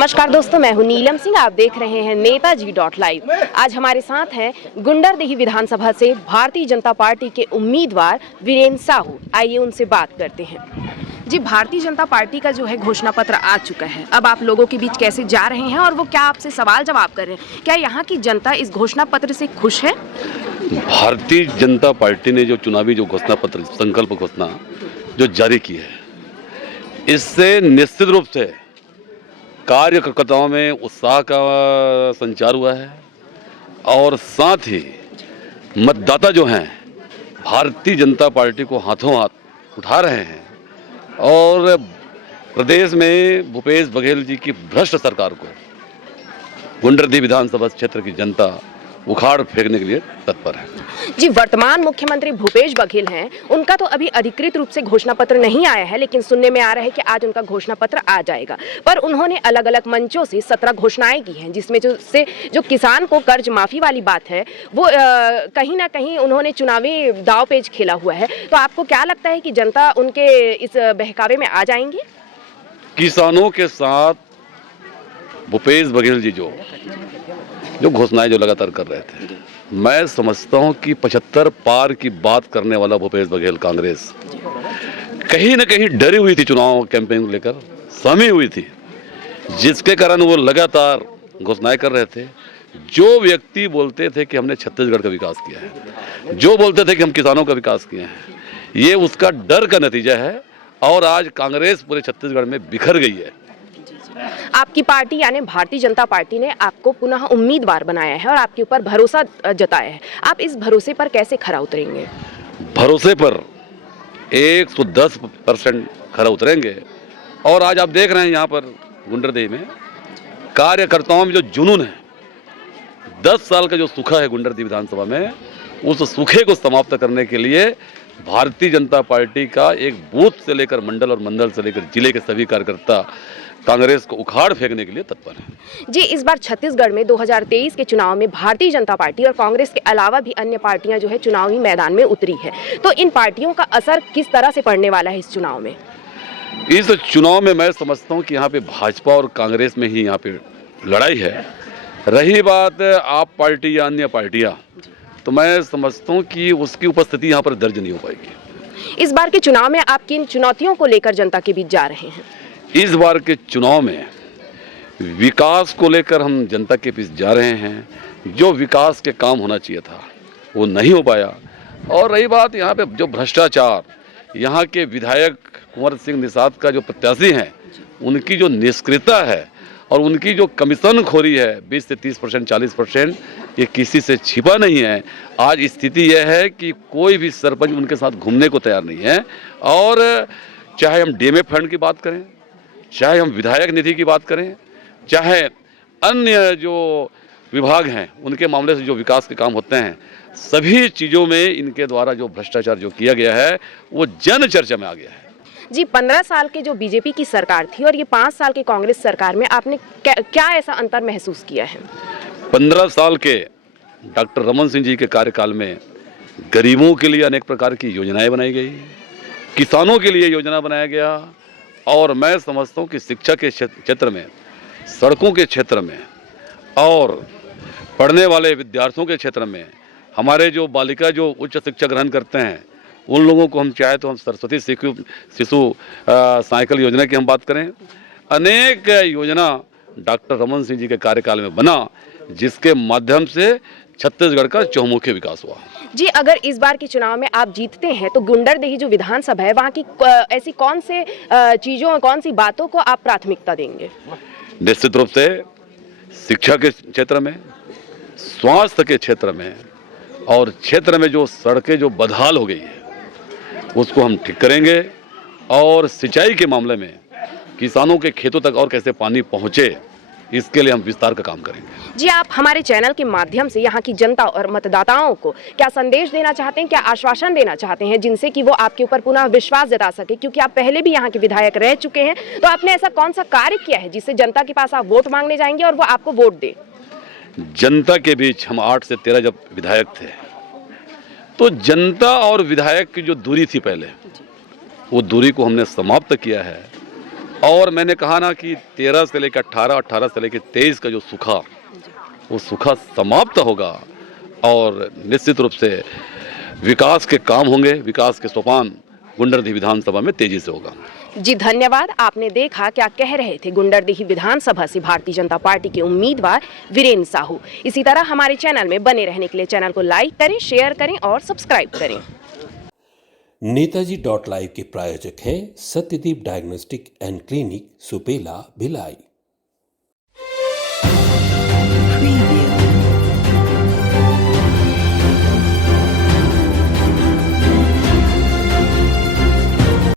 नमस्कार दोस्तों, मैं हूं नीलम सिंह। आप देख रहे हैं नेताजी.लाइव। आज हमारे साथ हैं गुंडरदेही विधानसभा से भारतीय जनता पार्टी के उम्मीदवार वीरेंद्र साहू। आइए उनसे बात करते हैं। जी, भारतीय जनता पार्टी का जो है घोषणा पत्र आ चुका है। अब आप लोगों के बीच कैसे जा रहे हैं और वो क्या आपसे सवाल जवाब कर रहे हैं? क्या यहाँ की जनता इस घोषणा पत्र से खुश है? भारतीय जनता पार्टी ने जो चुनावी घोषणा पत्र, संकल्प घोषणा जो जारी की है, इससे निश्चित रूप से कार्यकर्ताओं में उत्साह का संचार हुआ है और साथ ही मतदाता जो हैं भारतीय जनता पार्टी को हाथों हाथ उठा रहे हैं और प्रदेश में भूपेश बघेल जी की भ्रष्ट सरकार को गुंडरदेही विधानसभा क्षेत्र की जनता उखाड़ फेंकने के लिए तत्पर है। जी, वर्तमान मुख्यमंत्री भूपेश बघेल हैं, उनका तो अभी अधिकृत रूप से घोषणा पत्र नहीं आया है, लेकिन सुनने में आ रहा है कि आज उनका घोषणा पत्र आ जाएगा। पर उन्होंने अलग अलग मंचों से 17 घोषणाएं की हैं, जिसमें जो किसान को कर्ज माफी वाली बात है, वो कहीं ना कहीं उन्होंने चुनावी दांवपेच खेला हुआ है। तो आपको क्या लगता है कि जनता उनके इस बहकावे में आ जाएंगी? किसानों के साथ भूपेश बघेल जी जो घोषणाएं जो लगातार कर रहे थे, मैं समझता हूं कि 75 पार की बात करने वाला भूपेश बघेल कांग्रेस कहीं न कहीं डरी हुई थी, चुनाव कैंपेन को लेकर सहमी हुई थी, जिसके कारण वो लगातार घोषणाएं कर रहे थे। जो व्यक्ति बोलते थे कि हमने छत्तीसगढ़ का विकास किया है, जो बोलते थे कि हम किसानों का विकास किए हैं, ये उसका डर का नतीजा है और आज कांग्रेस पूरे छत्तीसगढ़ में बिखर गई है। आपकी पार्टी यानी भारतीय जनता पार्टी ने आपको पुनः उम्मीदवार बनाया है और आपके ऊपर भरोसा जताया है। आप इस भरोसे पर कैसे खरा उतरेंगे? भरोसे पर 110% खरा उतरेंगे। और आज आप देख रहे हैं यहाँ पर गुंडरदेही में कार्यकर्ताओं में जो जुनून है, 10 साल का जो सूखा है गुंडरदेही विधानसभा में, उस सूखे को समाप्त करने के लिए भारतीय जनता पार्टी का एक बूथ से लेकर मंडल और मंडल से लेकर जिले के सभी कार्यकर्ता कांग्रेस को उखाड़ फेंकने के लिए तत्पर है। जी, इस बार छत्तीसगढ़ में 2023 के चुनाव में भारतीय जनता पार्टी और कांग्रेस के अलावा भी अन्य पार्टियां जो है चुनावी मैदान में उतरी है। तो इन पार्टियों का असर किस तरह से पड़ने वाला है इस चुनाव में? इस चुनाव में मैं समझता हूं कि यहाँ पे भाजपा और कांग्रेस में ही यहाँ पे लड़ाई है। रही बात आप पार्टी या अन्य पार्टियां, तो मैं समझता हूँ कि उसकी उपस्थिति यहाँ पर दर्ज नहीं हो पाएगी। इस बार के चुनाव में आप किन चुनौतियों को लेकर जनता के बीच जा रहे हैं? इस बार के चुनाव में विकास को लेकर हम जनता के बीच जा रहे हैं। जो विकास के काम होना चाहिए था वो नहीं हो पाया। और रही बात यहाँ पे जो भ्रष्टाचार, यहाँ के विधायक कुंवर सिंह निषाद का जो प्रत्याशी हैं, उनकी जो निष्क्रियता है और उनकी जो कमीशन खोरी है 20 से 30%, 40%, ये किसी से छिपा नहीं है। आज स्थिति यह है कि कोई भी सरपंच उनके साथ घूमने को तैयार नहीं है। और चाहे हम डीएमएफ फंड की बात करें, चाहे हम विधायक निधि की बात करें, चाहे अन्य जो विभाग हैं उनके मामले से जो विकास के काम होते हैं, सभी चीज़ों में इनके द्वारा जो भ्रष्टाचार जो किया गया है वो जन चर्चा में आ गया है। जी, 15 साल के जो बीजेपी की सरकार थी और ये 5 साल की कांग्रेस सरकार में आपने क्या ऐसा अंतर महसूस किया है? 15 साल के डॉक्टर रमन सिंह जी के कार्यकाल में गरीबों के लिए अनेक प्रकार की योजनाएं बनाई गई, किसानों के लिए योजना बनाया गया। और मैं समझता हूँ कि शिक्षा के क्षेत्र में, सड़कों के क्षेत्र में और पढ़ने वाले विद्यार्थियों के क्षेत्र में, हमारे जो बालिका जो उच्च शिक्षा ग्रहण करते हैं उन लोगों को हम चाहे तो हम सरस्वती शिशु साइकिल योजना की हम बात करें, अनेक योजना डॉक्टर रमन सिंह जी के कार्यकाल में बना, जिसके माध्यम से छत्तीसगढ़ का चहुमुखी विकास हुआ। जी, अगर इस बार के चुनाव में आप जीतते हैं तो गुंडरदेही जो विधानसभा है, वहाँ की ऐसी कौन से चीज़ों, कौन सी बातों को आप प्राथमिकता देंगे? निश्चित रूप से शिक्षा के क्षेत्र में, स्वास्थ्य के क्षेत्र में और क्षेत्र में जो सड़कें जो बदहाल हो गई है उसको हम ठीक करेंगे। और सिंचाई के मामले में किसानों के खेतों तक और कैसे पानी पहुँचे, इसके लिए हम विस्तार का काम करेंगे। जी, आप हमारे चैनल के माध्यम से यहाँ की जनता और मतदाताओं को क्या संदेश देना चाहते हैं, क्या आश्वासन देना चाहते हैं, जिनसे कि वो आपके ऊपर पुनः विश्वास जता सके? क्योंकि आप पहले भी यहाँ के विधायक रह चुके हैं, तो आपने ऐसा कौन सा कार्य किया है जिससे जनता के पास आप वोट मांगने जाएंगे और वो आपको वोट दे? जनता के बीच हम 8 से 13 जब विधायक थे, तो जनता और विधायक की जो दूरी थी पहले, वो दूरी को हमने समाप्त किया है और मैंने कहा ना कि 13 से लेकर 18, 18 से लेकर 23 का जो सूखा, वो सूखा समाप्त होगा और निश्चित रूप से विकास के काम होंगे, विकास के सोपान गुंडरदेही विधानसभा में तेजी से होगा। जी धन्यवाद। आपने देखा क्या कह रहे थे गुंडरदेही विधानसभा से भारतीय जनता पार्टी के उम्मीदवार वीरेंद्र साहू। इसी तरह हमारे चैनल में बने रहने के लिए चैनल को लाइक करें, शेयर करें और सब्सक्राइब करें। नेताजी.live के प्रायोजक है Satyadeep diagnostic and clinic, Supela, Bhilai.